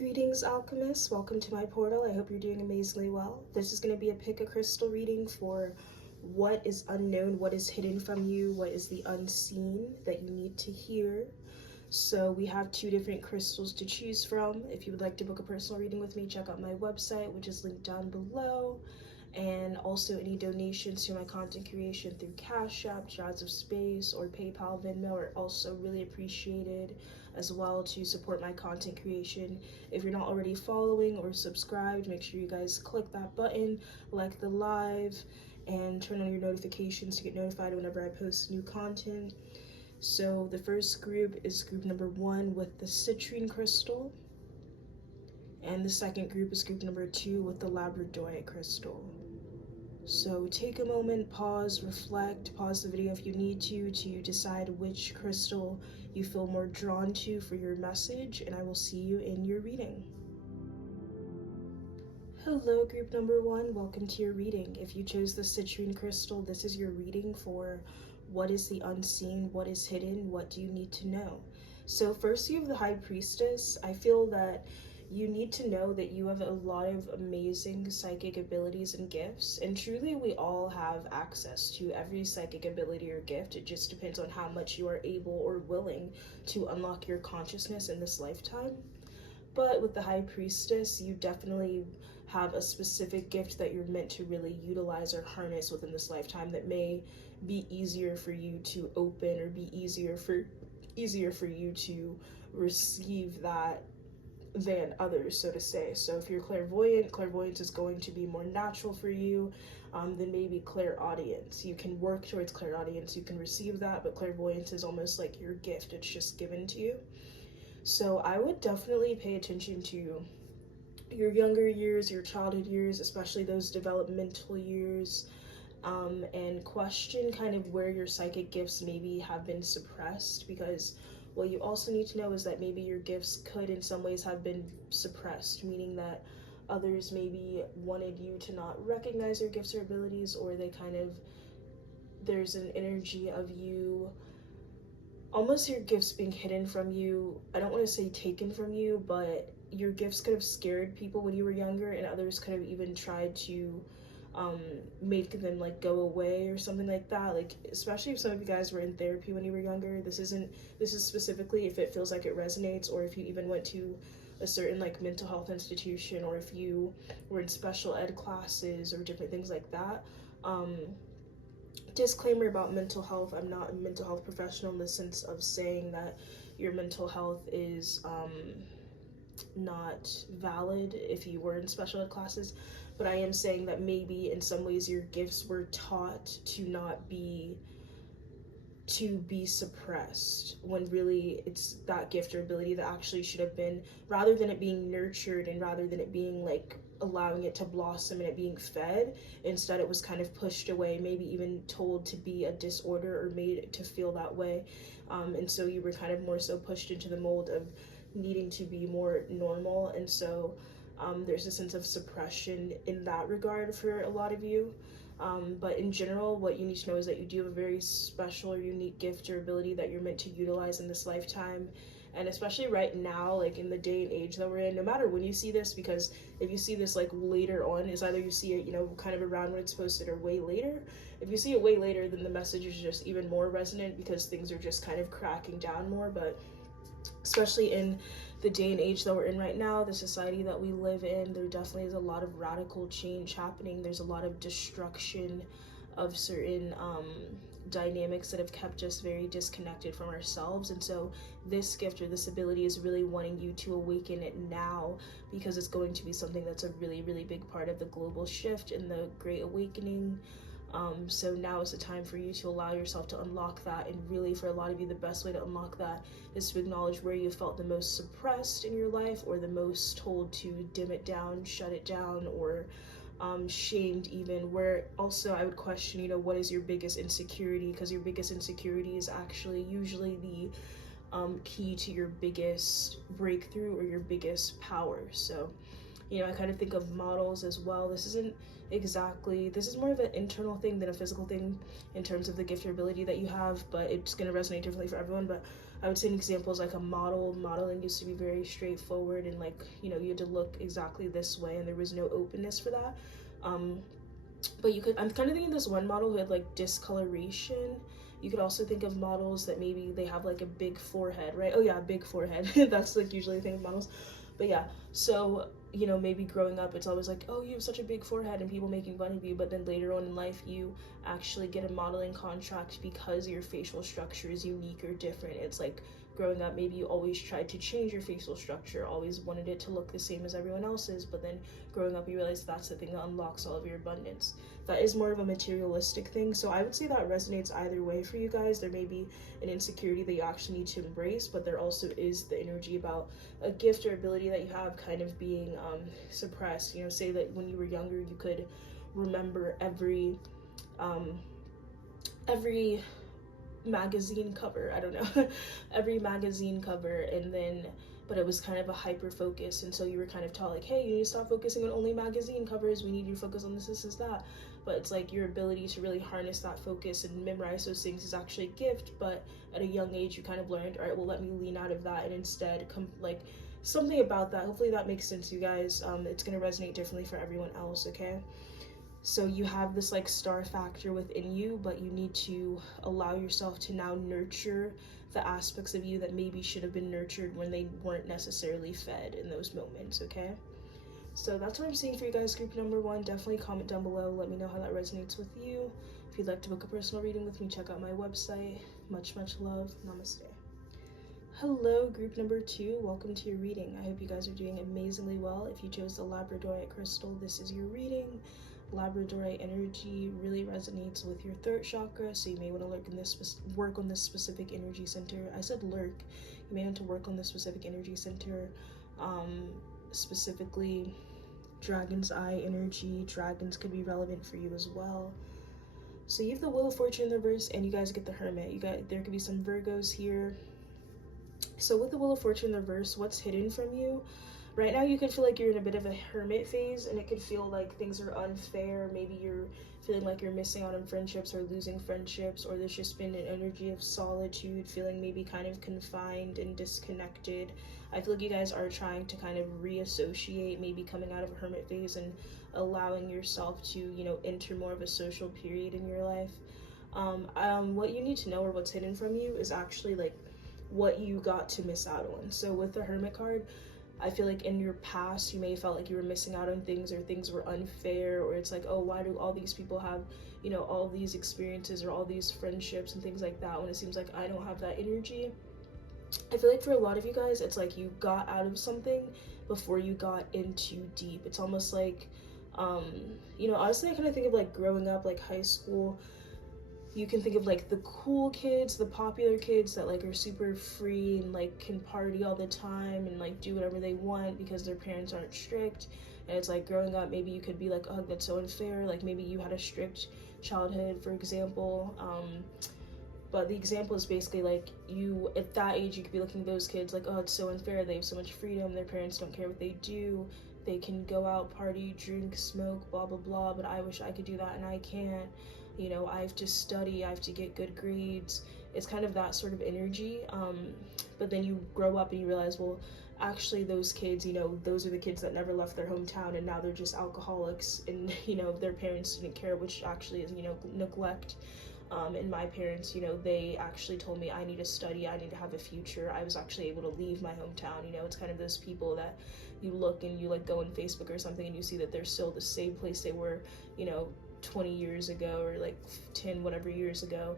Greetings, alchemists. Welcome to my portal. I hope you're doing amazingly well. This is going to be a pick a crystal reading for what is unknown, what is hidden from you, what is the unseen that you need to hear. So we have two different crystals to choose from. If you would like to book a personal reading with me, check out my website, which is linked down below. And also any donations to my content creation through Cashapp, jazofspace, or PayPal, Venmo are also really appreciated as well to support my content creation. If you're not already following or subscribed, make sure you guys click that button, like the live, and turn on your notifications to get notified whenever I post new content. So the first group is group number 1 with the citrine crystal, and the second group is group number 2 with the labradorite crystal. So take a moment, pause, reflect, pause the video if you need to decide which crystal you feel more drawn to for your message, and I will see you in your reading. Hello, group number 1, welcome to your reading. If you chose the citrine crystal, this is your reading for what is the unseen, what is hidden, what do you need to know. So first you have the High Priestess. I feel that you need to know that you have a lot of amazing psychic abilities and gifts, and truly we all have access to every psychic ability or gift. It just depends on how much you are able or willing to unlock your consciousness in this lifetime. But with the High Priestess, you definitely have a specific gift that you're meant to really utilize or harness within this lifetime that may be easier for you to open, or be easier for you to receive that than others, so to say. So if you're clairvoyant, clairvoyance is going to be more natural for you than maybe clairaudience. You can work towards clairaudience, you can receive that, but clairvoyance is almost like your gift, it's just given to you. So I would definitely pay attention to your younger years, your childhood years, especially those developmental years, and question kind of where your psychic gifts maybe have been suppressed, because what you also need to know is that maybe your gifts could in some ways have been suppressed, meaning that others maybe wanted you to not recognize your gifts or abilities, or there's an energy of you, almost your gifts being hidden from you. I don't want to say taken from you, but your gifts could have scared people when you were younger, and others could have even tried to make them like go away or something like that. Like, especially if some of you guys were in therapy when you were younger, this is specifically if it feels like it resonates, or if you even went to a certain like mental health institution, or if you were in special ed classes or different things like that. Disclaimer about mental health: I'm not a mental health professional in the sense of saying that your mental health is not valid if you were in special ed classes, but I am saying that maybe in some ways your gifts were taught to be suppressed, when really it's that gift or ability that actually should have been, rather than it being nurtured and rather than it being like allowing it to blossom and it being fed, instead it was kind of pushed away, maybe even told to be a disorder or made to feel that way, and so you were kind of more so pushed into the mold of needing to be more normal, and so there's a sense of suppression in that regard for a lot of you. But in general, what you need to know is that you do have a very special or unique gift or ability that you're meant to utilize in this lifetime. And especially right now, like in the day and age that we're in, no matter when you see this, because if you see this like later on, is either you see it, you know, kind of around when it's posted, or way later. If you see it way later, then the message is just even more resonant because things are just kind of cracking down more. But especially in the day and age that we're in right now, the society that we live in, there definitely is a lot of radical change happening. There's a lot of destruction of certain dynamics that have kept us very disconnected from ourselves, and so this gift or this ability is really wanting you to awaken it now, because it's going to be something that's a really, really big part of the global shift and the Great Awakening. So now is the time for you to allow yourself to unlock that, and really for a lot of you the best way to unlock that is to acknowledge where you felt the most suppressed in your life, or the most told to dim it down, shut it down, or shamed even, where also I would question, you know, what is your biggest insecurity, because your biggest insecurity is actually usually the key to your biggest breakthrough or your biggest power. So, you know, I kind of think of models as well. This is more of an internal thing than a physical thing in terms of the gift or ability that you have, but it's going to resonate differently for everyone. But I would say an example is like a model. Modeling used to be very straightforward, and like, you know, you had to look exactly this way, and there was no openness for that. But you could, I'm kind of thinking this one model who had like discoloration. You could also think of models that maybe they have like a big forehead, right? Oh yeah, big forehead. That's like usually the thing with models. But yeah, so, you know, maybe growing up, it's always like, oh, you have such a big forehead, and people making fun of you. But then later on in life, you actually get a modeling contract because your facial structure is unique or different. It's like growing up, maybe you always tried to change your facial structure, always wanted it to look the same as everyone else's, but then growing up you realize that's the thing that unlocks all of your abundance. That is more of a materialistic thing, so I would say that resonates either way for you guys. There may be an insecurity that you actually need to embrace, but there also is the energy about a gift or ability that you have kind of being suppressed. You know, say that when you were younger you could remember every magazine cover, I don't know, every magazine cover, and then, but it was kind of a hyper focus, and so you were kind of taught like, hey, you need to stop focusing on only magazine covers, we need you to focus on this, that. But it's like your ability to really harness that focus and memorize those things is actually a gift, but at a young age you kind of learned, all right, well, let me lean out of that and instead like something about that. Hopefully that makes sense, you guys. It's going to resonate differently for everyone else, okay? So you have this like star factor within you, but you need to allow yourself to now nurture the aspects of you that maybe should have been nurtured when they weren't necessarily fed in those moments, okay? So that's what I'm seeing for you guys, group number 1. Definitely comment down below, let me know how that resonates with you. If you'd like to book a personal reading with me, check out my website. Much love. Namaste. Hello, group number 2. Welcome to your reading. I hope you guys are doing amazingly well. If you chose the labradorite crystal, this is your reading. Labradorite energy really resonates with your throat chakra, so you may want to work on this specific energy center. I said lurk. You may want to work on this specific energy center, specifically dragon's eye energy. Dragons could be relevant for you as well. So you have the Wheel of Fortune in the reverse, and you guys get the Hermit. There could be some Virgos here. So with the Wheel of Fortune in the reverse, what's hidden from you? Right now you could feel like you're in a bit of a hermit phase, and it could feel like things are unfair. Maybe you're feeling like you're missing out on friendships or losing friendships, or there's just been an energy of solitude, feeling maybe kind of confined and disconnected. I feel like you guys are trying to kind of reassociate, maybe coming out of a hermit phase and allowing yourself to, you know, enter more of a social period in your life. What you need to know, or what's hidden from you, is actually like what you got to miss out on. So with the Hermit card, I feel like in your past, you may have felt like you were missing out on things, or things were unfair, or it's like, oh, why do all these people have, you know, all these experiences or all these friendships and things like that, when it seems like I don't have that energy. I feel like for a lot of you guys, it's like you got out of something before you got in too deep. It's almost like, you know, honestly, I kind of think of like growing up, like high school. You can think of like the cool kids, the popular kids that like are super free and like can party all the time and like do whatever they want because their parents aren't strict. And it's like growing up, maybe you could be like, oh, that's so unfair. Like maybe you had a strict childhood, for example. But the example is basically like you, at that age, you could be looking at those kids like, oh, it's so unfair. They have so much freedom. Their parents don't care what they do. They can go out, party, drink, smoke, blah, blah, blah. But I wish I could do that and I can't. You know, I have to study, I have to get good grades. It's kind of that sort of energy. But then you grow up and you realize, well, actually those kids, you know, those are the kids that never left their hometown, and now they're just alcoholics, and, you know, their parents didn't care, which actually is, you know, neglect. And my parents, you know, they actually told me I need to study, I need to have a future. I was actually able to leave my hometown. You know, it's kind of those people that you look and you like go on Facebook or something and you see that they're still the same place they were, you know, 20 years ago, or like 10 whatever years ago.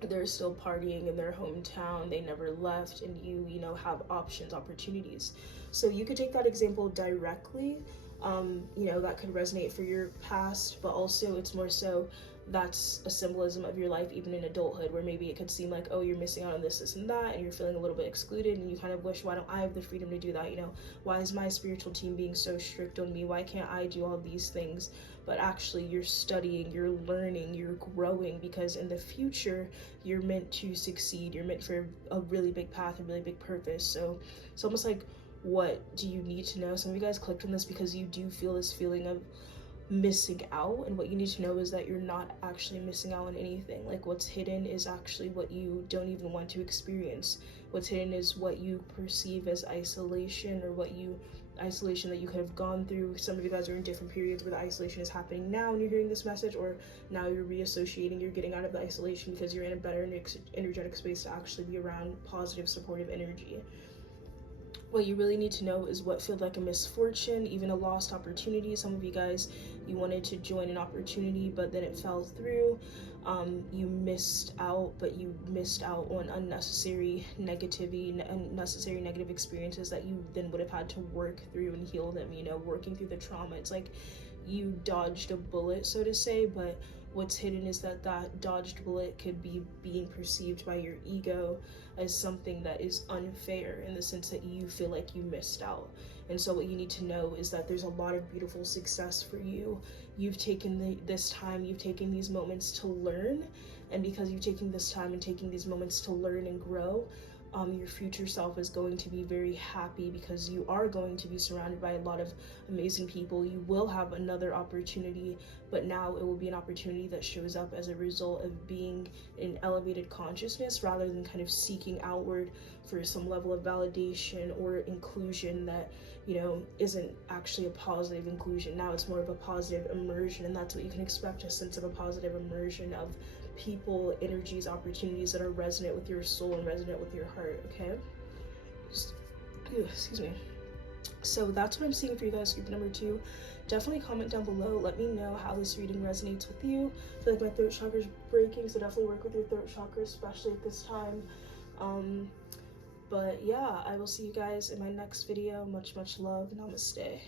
They're still partying in their hometown, they never left, and you know, have options, opportunities. So you could take that example directly. You know, that could resonate for your past, but also it's more so that's a symbolism of your life even in adulthood, where maybe it could seem like, oh, you're missing out on this and that, and you're feeling a little bit excluded, and you kind of wish, why don't I have the freedom to do that? You know, why is my spiritual team being so strict on me? Why can't I do all these things? But actually you're studying, you're learning, you're growing, because in the future you're meant to succeed. You're meant for a really big path, a really big purpose. So it's almost like, what do you need to know? Some of you guys clicked on this because you do feel this feeling of missing out, and what you need to know is that you're not actually missing out on anything. Like, what's hidden is actually what you don't even want to experience. What's hidden is what you perceive as isolation, or isolation that you could have gone through. Some of you guys are in different periods where the isolation is happening now and you're hearing this message, or now you're reassociating, you're getting out of the isolation because you're in a better energetic space to actually be around positive, supportive energy. What you really need to know is what feels like a misfortune, even a lost opportunity. Some of you guys, you wanted to join an opportunity, but then it fell through. You missed out, but you missed out on unnecessary negative experiences that you then would have had to work through and heal them, you know, working through the trauma. It's like you dodged a bullet, so to say, but what's hidden is that that dodged bullet could be being perceived by your ego as something that is unfair, in the sense that you feel like you missed out. And so what you need to know is that there's a lot of beautiful success for you. You've taken this time, you've taken these moments to learn, and because you've taken this time and taking these moments to learn and grow, your future self is going to be very happy, because you are going to be surrounded by a lot of amazing people. You will have another opportunity, but now it will be an opportunity that shows up as a result of being in elevated consciousness, rather than kind of seeking outward for some level of validation or inclusion that, you know, isn't actually a positive inclusion. Now it's more of a positive immersion, and that's what you can expect, a sense of a positive immersion of people, energies, opportunities that are resonant with your soul and resonant with your heart. Okay, excuse me. So that's what I'm seeing for you guys, group number 2. Definitely comment down below, let me know how this reading resonates with you. I feel like my throat chakra is breaking, so definitely work with your throat chakra, especially at this time. But yeah, I will see you guys in my next video. Much love. Namaste.